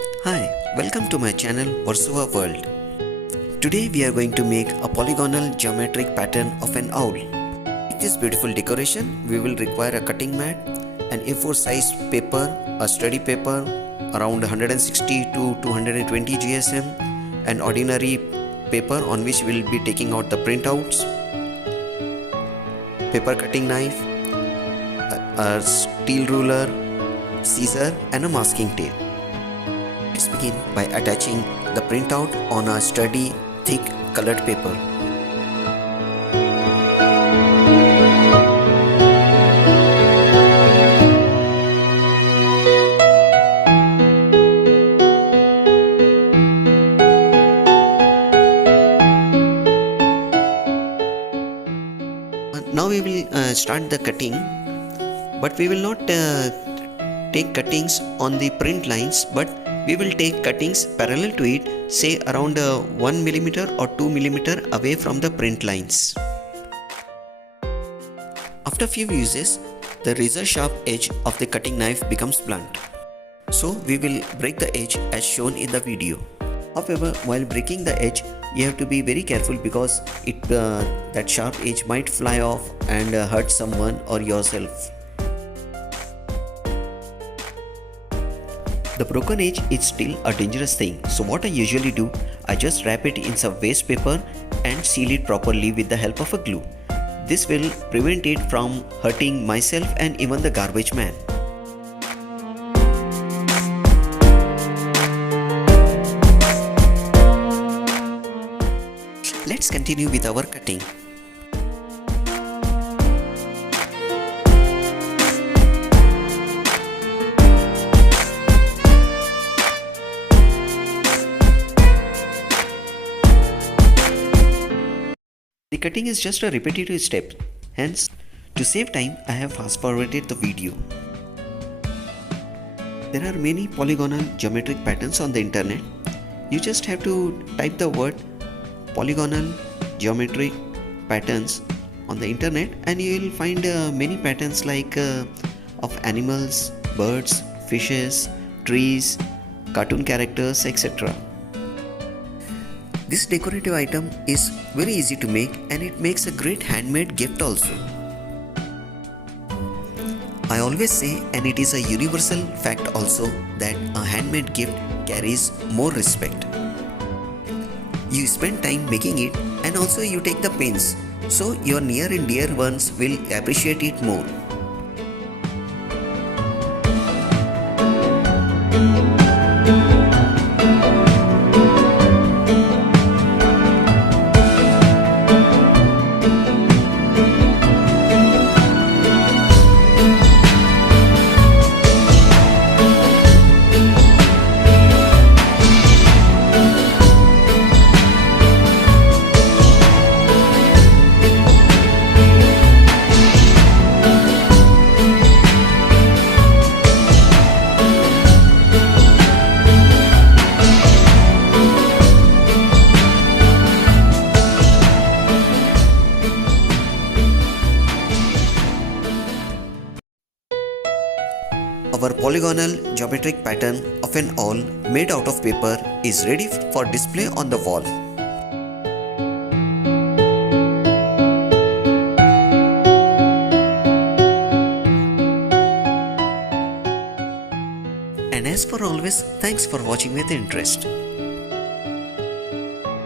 Hi, welcome to my channel Warsaw World. Today we are going to make a polygonal geometric pattern of an owl. To make this beautiful decoration, we will require a cutting mat, an A4 size paper, a sturdy paper around 160 to 220 GSM, an ordinary paper on which we will be taking out the printouts, paper cutting knife, a steel ruler, scissor and a masking tape. Let's begin by attaching the printout on a sturdy, thick colored paper. Now we will start the cutting, but we will not take cuttings on the print lines, but we will take cuttings parallel to it, say around 1 millimeter or 2 millimeter away from the print lines. After few uses, the razor sharp edge of the cutting knife becomes blunt. So we will break the edge as shown in the video. However, while breaking the edge, you have to be very careful because that sharp edge might fly off and hurt someone or yourself. The broken edge is still a dangerous thing, so what I usually do, I just wrap it in some waste paper and seal it properly with the help of a glue. This will prevent it from hurting myself and even the garbage man. Let's continue with our cutting. The cutting is just a repetitive step, hence to save time I have fast forwarded the video. There are many polygonal geometric patterns on the internet. You just have to type the word polygonal geometric patterns on the internet and you will find many patterns like of animals, birds, fishes, trees, cartoon characters, etc. This decorative item is very easy to make and it makes a great handmade gift also. I always say, and it is a universal fact also, that a handmade gift carries more respect. You spend time making it and also you take the pains, so your near and dear ones will appreciate it more. Our polygonal geometric pattern of an owl made out of paper is ready for display on the wall. And as for always, thanks for watching with interest.